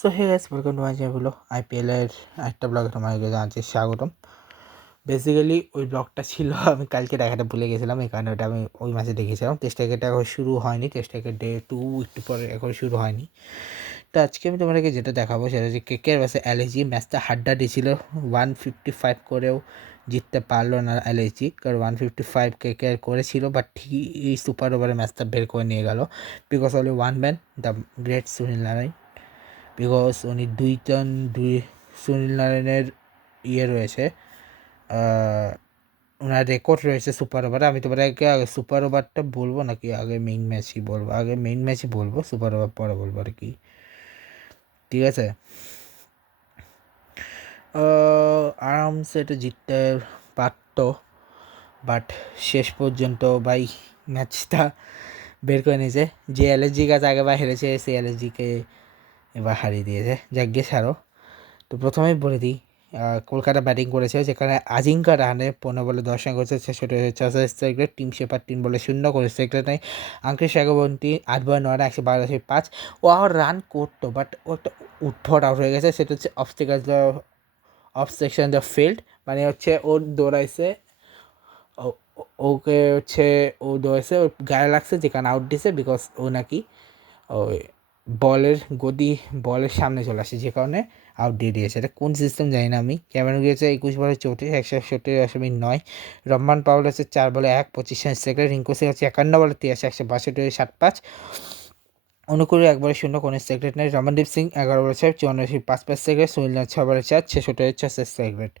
So hey guys, welcome to my channel. আইপিএলের একটা ব্লগে তোমাকে জানাচ্ছি স্বাগতম। বেসিক্যালি ওই ব্লগটা ছিল আমি কালকে দেখাতে ভুলে গেছিলাম, এই কারণে ওটা আমি ওই মাসে দেখেছিলাম। টেস্ট ক্রিকেটটা এখন শুরু হয়নি, টেস্ট ক্রিকেট ডে 2 একটু পরে এখন শুরু হয়নি। তো আজকে আমি তোমাদেরকে যেটা দেখাবো সেটা হচ্ছে কেকেআর ভার্সেস এলএসজি। ম্যাচটা হাড্ডাহাড্ডি ছিল, 155 করেও জিততে পারলো না এলএসজি, কারণ 155 কেকেআর করেছিল, বাট ঠিকই এই সুপার ওভারে ম্যাচটা বের করে নিয়ে গেল because only one man, the great Sunil Narayan. Because উনি দুই সুনীল নারায়ণের রয়েছে, ওনার রেকর্ড রয়েছে সুপার ওভারে। আমি তোমাদেরকে আগে সুপার ওভারটা বলবো নাকি আগে মেইন ম্যাচই বলবো? আগে মেইন ম্যাচই বলবো, সুপার ওভার পরে বলবো আর কি, ঠিক আছে? আরামসে এটা জিততে পারতো, বাট শেষ পর্যন্ত ভাই ম্যাচটা বের করে নিয়েছে। যে এলএসজি কাছে আগে বা হেরেছে, সেই এলএসজিকে এবার হারিয়ে দিয়েছে। যাক গে ছাড়ো। তো প্রথমেই বলে দিই, কলকাতা ব্যাটিং করেছে, যেখানে আজিঙ্কা রাহানে 15 বলে 10 রান করেছে, 646 টিম শেপার 3 বলে 0 করেছে। এখানে আঙ্কিশ আগবন্তী 8 বলে 9 রান 112.5। ও আর রান করতো, বাট ও একটা উদ্ভট আউট হয়ে গেছে, সেটা হচ্ছে অফ সেকশন দ্য ফিল্ড। মানে হচ্ছে ওর দৌড়াইছে, ওকে হচ্ছে ও দৌড়াইছে, ওর গায়ে লাগছে, যেখানে আউট দিছে বিকজ ও নাকি ওই বলের গদি বলের সামনে চলে আসে, যে কারণে আউট দিয়ে দিয়েছে। এটা কোন সিস্টেম জানি না আমি। ক্যামেরন গিয়েছে 21 বলে 34, 167.9। রহমান পাউল হচ্ছে 4 বলে 1, 25 রান সেকেন্ড। রিঙ্কু সিং হচ্ছে 51 বলে 83, 162.75। অনুকুল 1 বলে 0, কোনো সেক্রেট নেই। রমনদীপ সিং 11 বলে 6, 54.5 সেকেন্ড। সুনীল নারায়ণ 6 বলে 4, 66.6 সেকেন্ড।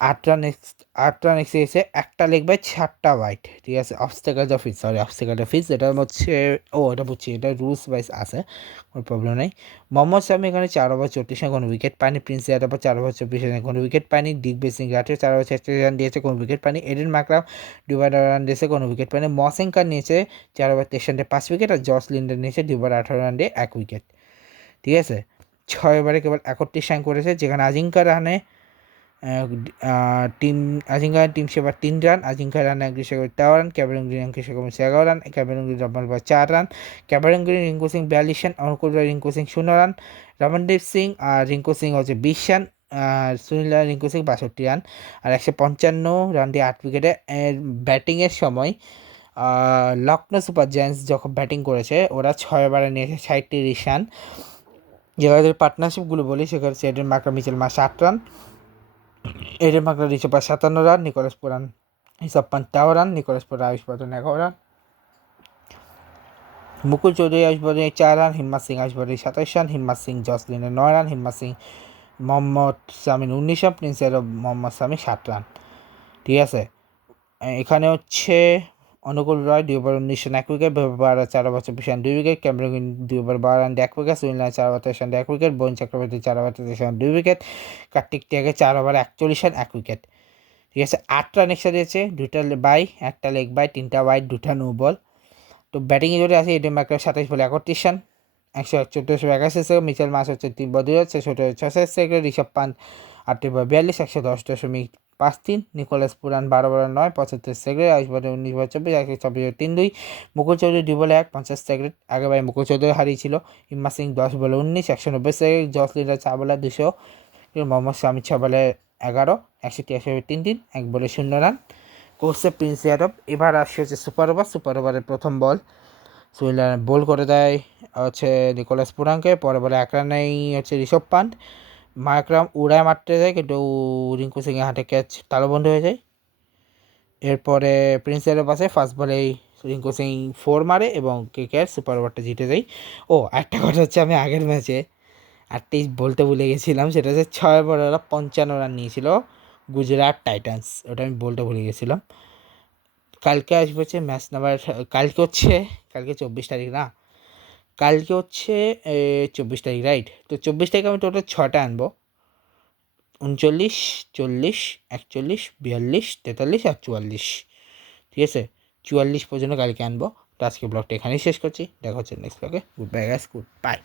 8 রান এসে একটা লেগ বাই 4টা ওয়াইড, ঠিক আছে? অবস্টেকাল অফ ফিজ, সরি অবস্টেকাল অফ ফিজ, এটা হচ্ছে এটা বুঝছি, এটা রুলস ওয়াইজ আছে, কোনো প্রবলেম নেই। মোহাম্মদ শামি এখানে 4 ওভার 34 রান, কোনো উইকেট পায়নি। প্রিন্স ইয়াদব 4 ওভার 24 রান, কোনো উইকেট পায়নি। দিগ্বিজয় সিং রাঠের 4 ওভার 46 রান দিয়েছে, কোনো উইকেট পায়নি। এডেন মাকরাম 2 ওভার 18 রান দিয়েছে, কোনো উইকেট পায়নি। মহসিনকার নিয়েছে 4 ওভার 23 রান দিয়ে 5 উইকেট, আর জস লিন্ডার নিয়েছে 2 ওভার 18 রান দিয়ে 1 উইকেট, ঠিক আছে? 6 ওভারে কেবল 31 রান করেছে, যেখানে আজিঙ্কা রাহানে টিম শেপার 3 run, Ajinkya run Angkrish 13 run, Cameron Green Angkrish 11 run, Cameron Green Rahman 4 run, Cameron Green Rinku Singh 42 run, Anukul Rinku Singh 0 run, Ramandeep Singh আর রিঙ্কু সিং হচ্ছে 20 রান, সুনীল রিঙ্কু সিং 62 রান আর 155 রান দিয়ে 8 উইকেটে। ব্যাটিংয়ের সময় লখনৌ সুপার জায়ান্টস যখন ব্যাটিং করেছে, ওরা 6 ওভারে নিয়েছে 37 রান। যেখানে পার্টনারশিপগুলো বলি, সেখানে Aiden Markram Mitchell Marsh 8 run, Aiden Markram Rishabh Pant 57 run, Nicholas Pooran Rishabh Pant 13 run, Nicholas Pooran Ayush Badoni 11 run, Mukul Chaudhary Ayush Badoni 4 run, Himmat Singh Ayush বর্ধন 27 run, Himmat Singh জসলিনের 9 run, Himmat Singh Mohammad Shami 19 run, Prince Mohammad Shami 7 run, ঠিক আছে? এখানে হচ্ছে Anukul Roy 2 over 19 run 1 wicket, 4 over 24 run 2 wicket, Cameron Green 2 over 12 run 1 wicket, Sunil Narine 4 over 23 run 1 wicket, Varun Chakravarthy 4 over 23 run 2 wicket, Kartik Tyagi 4 over 41 run 1 wicket, ঠিক আছে? 8 run extra দিয়েছে, 2টা by, 1টা leg by, 3টা wide, 2টা নো বল। তো ব্যাটিংয়ে যদি আছে, এডেন মার্কার 27 বলে 31 রান, 114.81 সেকেন্ড, মিচেল মার্শ হচ্ছে 3 বল 2 হচ্ছে 66 সেকেন্ড, ঋষভ পান্ট 8 বল 42, 110.53, নিকোলাস পুরান 12 বল 9, 75 সেকেন্ড, আয়ুষ বলে 19 বল 24, 126.32, মুকুল চৌধুরী 2 বলে 1, 50 সেকেন্ড। আগে ভাই মুকুল চৌধুরী হারিয়েছিল। হিম্মত সিং 10 বলে 19, 190 সেকেন্ড, জস লিন্ডার 4 বলে 200, মোহাম্মদ শামি 6 বলে 11, 183.33, 1 বলে 0 রান করছে প্রিন্স ইয়াদব। এবার আসছে হচ্ছে সুপার ওভার। সুপার ওভারের প্রথম বল সুনীল বোল করে দেয় হচ্ছে নিকোলাস পুরানকে, পরে বলে 1 রানেই হচ্ছে ঋষভ পান্ট। মাকরাম উড়ায় মারতে যায়, কিন্তু রিঙ্কু সিংয়ের হাতে ক্যাচ তালুবন্ধ হয়ে যায়। এরপরে প্রিন্স ইয়াদব পাশে ফার্স্ট বলেই রিঙ্কু সিং 4 মারে এবং কেকেআর সুপার ওভারটা জিতে যায়। ও একটা কথা হচ্ছে, আমি আগের ম্যাচে আরটি বলতে ভুলে গেছিলাম, সেটা হচ্ছে 6 ওভারে ওরা 55 রান নিয়েছিল গুজরাট টাইটান্স, ওটা আমি বলতে ভুলে গেছিলাম। কালকে আসবে হচ্ছে ম্যাচ নাম্বার, কালকে 24 তারিখ না, কালকে হচ্ছে 24 তারিখ, রাইট? তো 24 তারিখে আমি টোটাল 6টা আনবো, 39, 40, 41, 42, 43 আর 44, ঠিক আছে? 44 পর্যন্ত কালকে আনবো। তো আজকে ব্লগটা এখানেই শেষ করছি, দেখা হচ্ছে নেক্সট ব্লগে। Good bye guys, good bye.